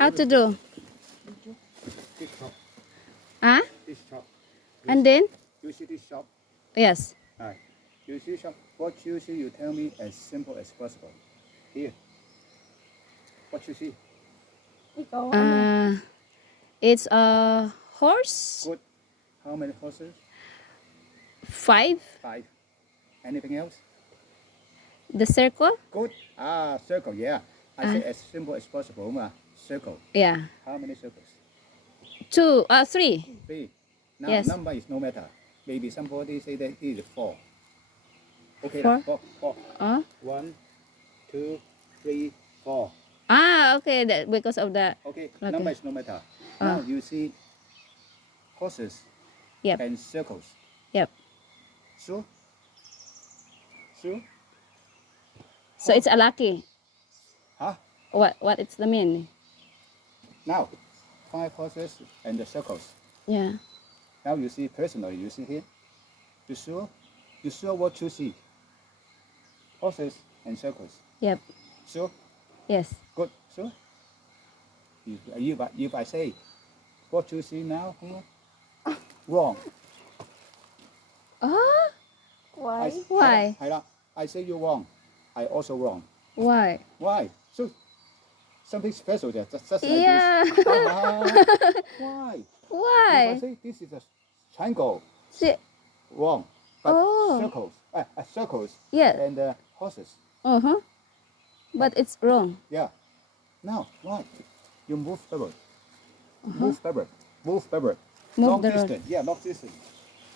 How to do? This shop. Huh? This shop. And then? You see this shop? Yes. Right. You see shop. What you see, you tell me as simple as possible. Here. What you see? It's a horse. Good. How many horses? 5. 5. Anything else? The circle. Good. Circle. Yeah. I say as simple as possible. Circle. Yeah. How many circles? 2. 3. 3. Now Yes. number is no matter. Maybe somebody say that here is 4. Okay. 4. 4. 1, 2, 3, 4. Okay. That because of the. Okay. Okay. Number is no matter. Now you see horses Yep. and circles. Yep. Sure? Sure? So it's a lucky. Huh? What it's the mean? Now, 5 horses and the circles. Yeah. Now you see personally, you see here. You sure? You sure what you see? Horses and circles. Yep. Sure? Yes. Good. Sure? If I say what you see now here, wrong. Why? Why? I say you wrong. I also wrong. Why? Why? So something special there, just like Yeah. this. Why? If I Why? say this is a triangle, See. wrong. But Oh. circles Yeah. and horses. But it's wrong. Yeah. Now, why? You move forward. Move forward. Move forward. Move Long the road. distance. Yeah, long distance.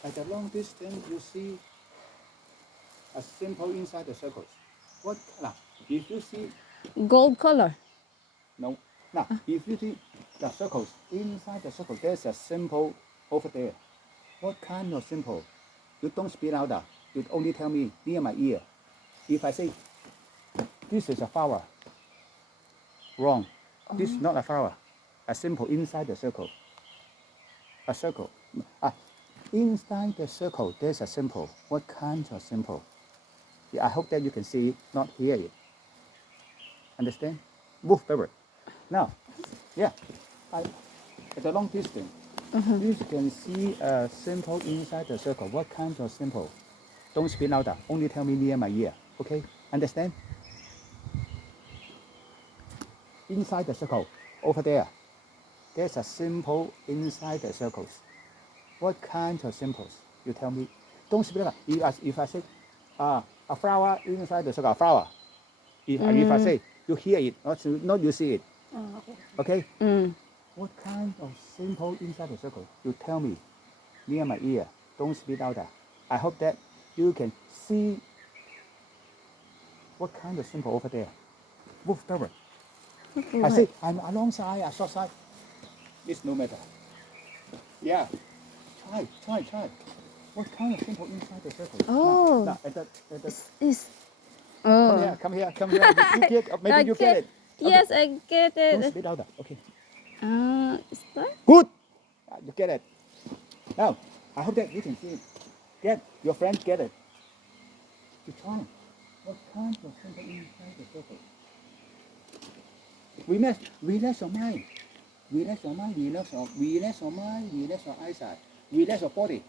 At the long distance, you see a symbol inside the circles. What now? If you see Gold color. no. Now, if you see the circles inside the circle, there's a symbol over there. What kind of symbol? You don't speak louder. You only tell me near my ear. If I say this is a flower, wrong. This is not a flower. A symbol inside the circle. A circle. Inside the circle, there's a symbol. What kind of symbol? Yeah, I hope that you can see it, not hear it. Understand? Move forward. Now, yeah, at a long distance, you can see a symbol inside the circle. What kind of symbol? Don't speak louder. Only tell me near my ear. Okay? Understand? Inside the circle, over there, there's a symbol inside the circles. What kind of symbols? You tell me. Don't speak louder. If I say, a flower inside the circle, a flower. If I say, you hear it, not you see it. Okay? What kind of symbol inside the circle? You tell me near my ear. Don't speak louder. I hope that you can see what kind of symbol over there. Move forward. I say, I'm a long side, a short side. It's no matter. Yeah. Try. What kind of symbol inside the circle? Oh. Now, Is. come here. You get, maybe you get it. Okay. Yes, I get Don't it. speak louder. Okay. Is that? Good. You get it. Now, I hope that you can see it. Your friend get it. You try. What kind of symbol inside the circle? Relax your mind. Relax your mind. Relax your mind. Relax your eyesight. Relax your body.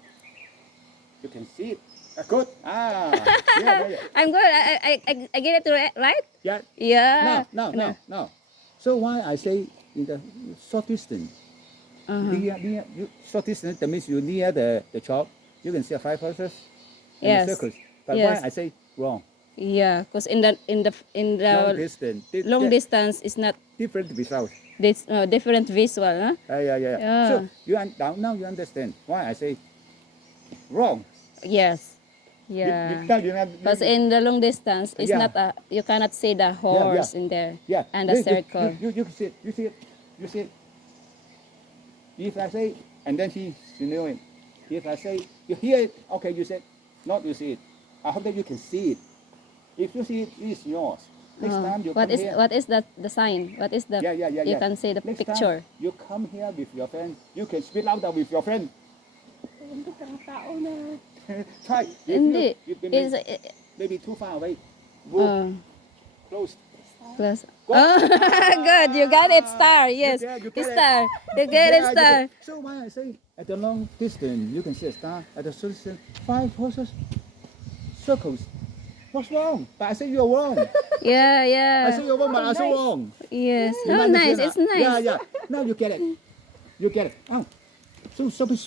You can see it. Good. Yeah. I'm good. I get it right? Yeah. Yeah. Now. So why I say in the short distance, near short distance, that means you near the shop, you can see 5 horses and Yes. the circles. But Yes. why I say wrong? Yeah, because in the Long distance. long distance is not Different results. this different visual, huh? Yeah. So now you understand why I say wrong. Yes. Yeah. Because You, in the long distance, it's Yeah. not you cannot see the horse in there and the circle. You see it. You see it. If I say, and then she knew it. If I say, you hear it, okay, you said, not you see it. I hope that you can see it. If you see it, it's yours. Next time you come here. What is the sign? What is the? Yeah. You can see the Next picture. Time you come here with your friend. You can speak louder with your friend. Try. Hindi. Maybe too far away. Move close. Close. Oh, good. You got it, star. Yes, You get it. star. You get it, star. So why I say at the long distance you can see a star. At the short distance, 5 horses circles. What's wrong? But I say you're wrong. Yeah, I say yeah. you're wrong, but I say wrong. Yes. You Oh, nice. understand It's that? nice. Yeah. Now you get it. You get it. Oh, so something